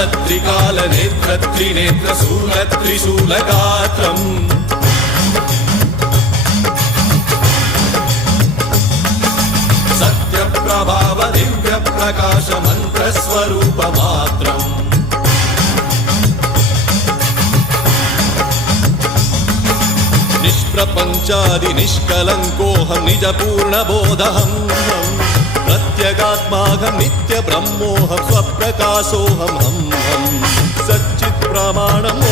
त्रिकालनेत्रशूलत्रिशूलगात्रम् सत्यप्रभाव दिव्यप्रकाश मन्त्रस्वरूपमात्रम् निष्प्रपञ्चादि निष्कलङ्कोऽहं निजपूर्णबोधहं प्रत्यगात्माहं नित्यब्रह्मोऽहं स्वप्रकाशोऽहं सच्चित् प्रमाणम्।